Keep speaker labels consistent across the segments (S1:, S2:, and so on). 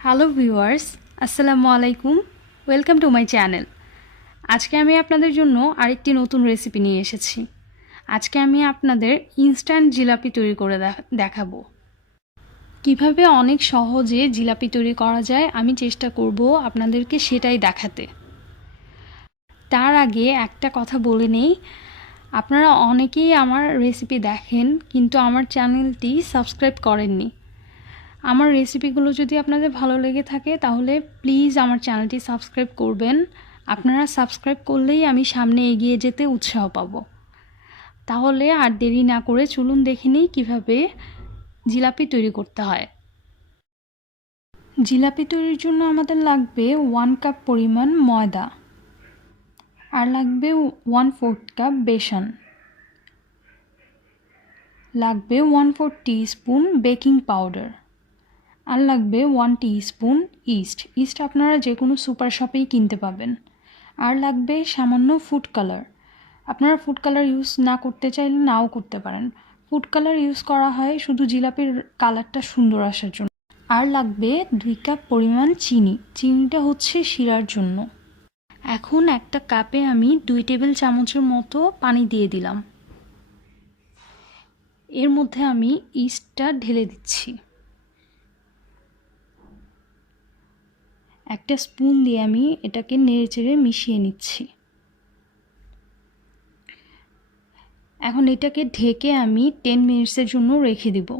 S1: Hello viewers আসসালামু আলাইকুম welcome to my channel আজকে আমি আপনাদের জন্য আরেকটি নতুন রেসিপি নিয়ে এসেছি। আজকে আমি আপনাদের ইনস্ট্যান্ট জিলাপি তৈরি করে দেখ- দেখাবো। কীভাবে অনেক সহজে জিলাপি তৈরি করা যায়, আমি চেষ্টা করব আপনাদেরকে সেটাই দেখাতে। তার আগে একটা কথা বলে নেই। আপনারা অনেকেই আমার রেসিপি দেখেন, কিন্তু আমার চ্যানেলটি সাবস্ক্রাইব করেননি। আমার রেসিপিগুলো যদি আপনাদের ভালো লেগে থাকে, তাহলে প্লিজ আমার চ্যানেলটি সাবস্ক্রাইব করবেন। আপনারা সাবস্ক্রাইব করলেই আমি সামনে এগিয়ে যেতে উৎসাহ পাব। তাহলে আর দেরি না করে চলুন দেখে নিই কীভাবে জিলাপি তৈরি করতে হয়। জিলাপি তৈরির জন্য আমাদের লাগবে ওয়ান কাপ পরিমাণ ময়দা আর লাগবে ওয়ান ফোর্থ কাপ বেসন। লাগবে one four spoon baking powder আর লাগবে ওয়ান স্পুন ইস্ট ইস্ট আপনারা যে কোনো সুপার শপেই কিনতে পাবেন আর লাগবে সামান্য ফুড কালার আপনারা ফুড কালার ইউজ না করতে চাইলে নাও করতে পারেন। ফুড কালার ইউজ করা হয় শুধু জিলাপির কালারটা সুন্দর আসার জন্য। আর লাগবে দুই কাপ পরিমাণ চিনি। চিনিটা হচ্ছে শিরার জন্য। এখন একটা কাপে আমি দুই টেবিল চামচের মতো পানি দিয়ে দিলাম। এর মধ্যে আমি ইস্টটা ঢেলে দিচ্ছি। একটা স্পুন দিয়ে আমি এটাকে নেড়েচেড়ে মিশিয়ে নিচ্ছি। এখন এটাকে ঢেকে আমি টেন মিনিটসের জন্য রেখে দেব।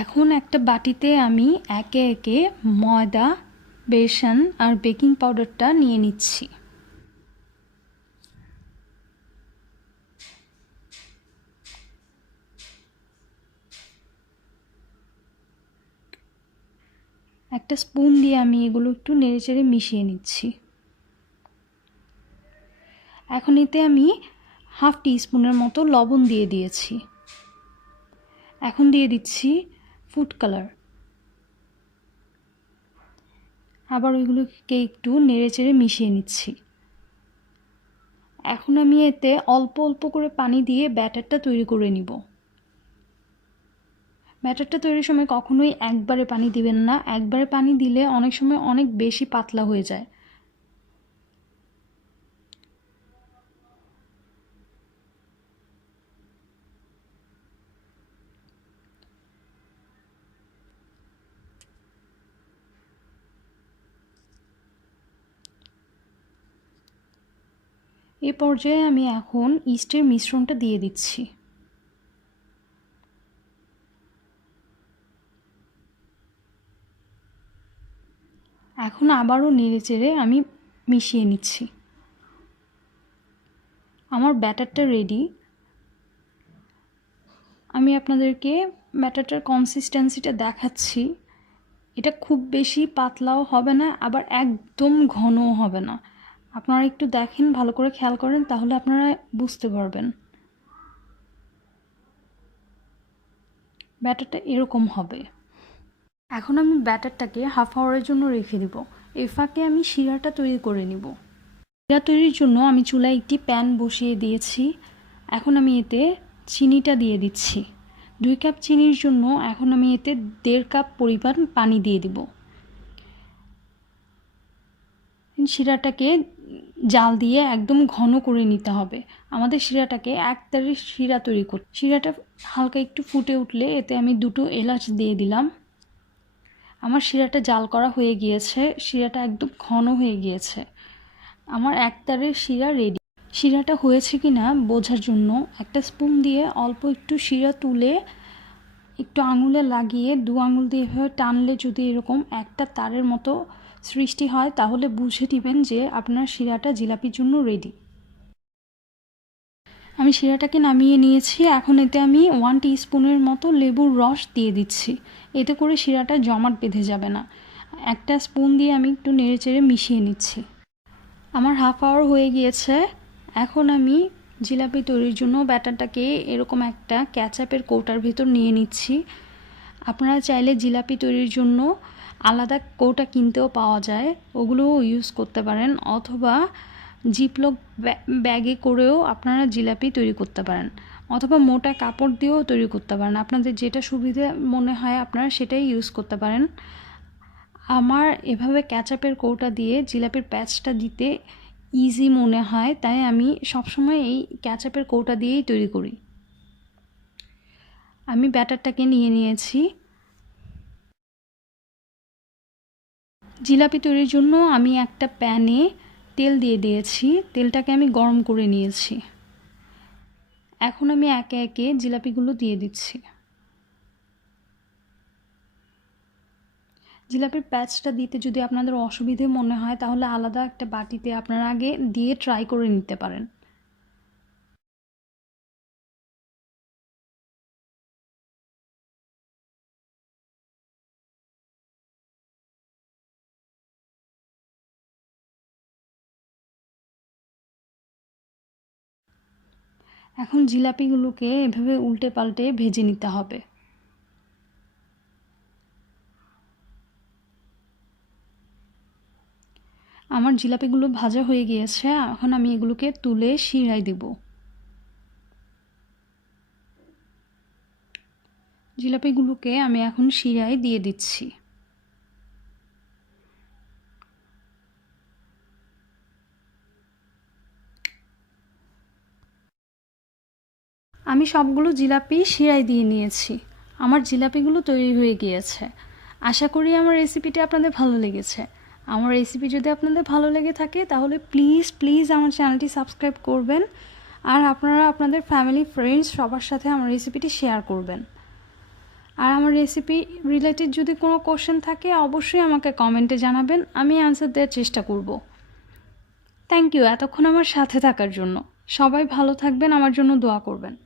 S1: এখন একটা বাটিতে আমি একে একে ময়দা, বেসন আর বেকিং পাউডারটা নিয়ে নিচ্ছি। একটা স্পুন দিয়ে আমি এগুলো একটু নেড়েচেড়ে মিশিয়ে নিচ্ছি। এখন এতে আমি হাফ টি স্পুনের মতো লবণ দিয়ে দিয়েছি। এখন দিয়ে দিচ্ছি ফুড কালার। আবার ওইগুলোকে একটু নেড়েচেড়ে মিশিয়ে নিচ্ছি। এখন আমি এতে অল্প অল্প করে পানি দিয়ে ব্যাটারটা তৈরি করে নিব। ব্যাটারটা তৈরির সময় কখনোই একবারে পানি দিবেন না। একবারে পানি দিলে অনেক সময় অনেক বেশি পাতলা হয়ে যায়। এ পর্যায়ে আমি এখন ইস্টের মিশ্রণটা দিয়ে দিচ্ছি। এখন আবারও নেড়ে চেড়ে আমি মিশিয়ে নিচ্ছি। আমার ব্যাটারটা রেডি আমি আপনাদেরকে ব্যাটারটার কনসিস্টেন্সিটা দেখাচ্ছি। এটা খুব বেশি পাতলাও হবে না, আবার একদম ঘনও হবে না। আপনারা একটু দেখেন, ভালো করে খেয়াল করেন, তাহলে আপনারা বুঝতে পারবেন। ব্যাটারটা এরকম হবে। এখন আমি ব্যাটারটাকে হাফ আওয়ারের জন্য রেখে দিব। এই ফাঁকে আমি শিরাটা তৈরি করে নিব। শিরা তৈরির জন্য আমি চুলায় একটি প্যান বসিয়ে দিয়েছি। এখন আমি এতে চিনিটা দিয়ে দিচ্ছি। দুই কাপ চিনির জন্য এখন আমি এতে দেড় কাপ পরিমাণ পানি দিয়ে দিব। শিরাটাকে জাল দিয়ে একদম ঘন করে নিতে হবে। আমাদের শিরাটাকে এক তারিখ শিরা তৈরি করতে শিরাটা হালকা একটু ফুটে উঠলে এতে আমি দুটো এলাচ দিয়ে দিলাম। আমার শিরাটা জাল করা হয়ে গিয়েছে, শিরাটা একদম ঘন হয়ে গিয়েছে। আমার এক তারের শিরা রেডি শিরাটা হয়েছে কি না বোঝার জন্য একটা স্পুন দিয়ে অল্প একটু শিরা তুলে একটু আঙুলে লাগিয়ে দু আঙুল দিয়ে এভাবে টানলে যদি এরকম একটা তারের মতো সৃষ্টি হয়, তাহলে বুঝে নেবেন যে আপনার শিরাটা জিলাপির জন্য রেডি আমি শিরাটাকে নামিয়ে নিয়েছি। এখন এতে আমি ওয়ান স্পুনের মতো লেবুর রস দিয়ে দিচ্ছি। এতে করে শিরাটা জমাট বেঁধে যাবে না। একটা স্পুন দিয়ে আমি একটু নেড়ে চেড়ে মিশিয়ে নিচ্ছি। আমার হাফ আওয়ার হয়ে গিয়েছে। এখন আমি জিলাপি তৈরির জন্য ব্যাটারটাকে এরকম একটা ক্যাচআপের কৌটার ভিতর নিয়ে নিচ্ছি। আপনারা চাইলে জিলাপি তৈরির জন্য আলাদা কৌটা কিনতেও পাওয়া যায়। ওগুলোও ইউজ করতে পারেন। অথবা জিপলক ব্যাগে করেও আপনারা জিলাপি তৈরি করতে পারেন। অথবা মোটা কাপড় দিয়েও তৈরি করতে পারেন। আপনাদের যেটা সুবিধা মনে হয় আপনারা সেটাই ইউজ করতে পারেন। আমার এভাবে ক্যাচাপের কৌটা দিয়ে জিলাপির প্যাচটা দিতে ইজি মনে হয়, তাই আমি সবসময় এই ক্যাচাপের কৌটা দিয়েই তৈরি করি। আমি ব্যাটারটাকে নিয়ে নিয়েছি। জিলাপি তৈরির জন্য আমি একটা প্যানে তেল দিয়ে দিয়েছি। তেলটাকে আমি গরম করে নিয়েছি। এখন আমি একে একে জিলাপিগুলো দিয়ে দিচ্ছি। জিলাপির প্যাচটা দিতে যদি আপনাদের অসুবিধে মনে হয়, তাহলে আলাদা একটা বাটিতে আপনারা আগে দিয়ে ট্রাই করে নিতে পারেন। এখন জিলাপিগুলোকে এভাবে উল্টে পাল্টে ভেজে নিতে হবে। আমার জিলাপিগুলো ভাজা হয়ে গিয়েছে, এখন আমি এগুলোকে তুলে শিরায় দেব। জিলাপিগুলোকে আমি এখন শিরায় দিয়ে দিচ্ছি। আমি সবগুলো জিলাপি শিরাই দিয়ে নিয়েছি। আমার জিলাপিগুলো তৈরি হয়ে গিয়েছে। আশা করি আমার রেসিপিটি আপনাদের ভালো লেগেছে। আমার রেসিপি যদি আপনাদের ভালো লেগে থাকে, তাহলে প্লিজ প্লিজ আমার চ্যানেলটি সাবস্ক্রাইব করবেন আর আপনারা আপনাদের ফ্যামিলি ফ্রেন্ডস সবার সাথে আমার রেসিপিটি শেয়ার করবেন। আর আমার রেসিপি রিলেটেড যদি কোনো কোশ্চেন থাকে, অবশ্যই আমাকে কমেন্টে জানাবেন। আমি আনসার দেওয়ার চেষ্টা করব। থ্যাংক ইউ এতক্ষণ আমার সাথে থাকার জন্য। সবাই ভালো থাকবেন, আমার জন্য দোয়া করবেন।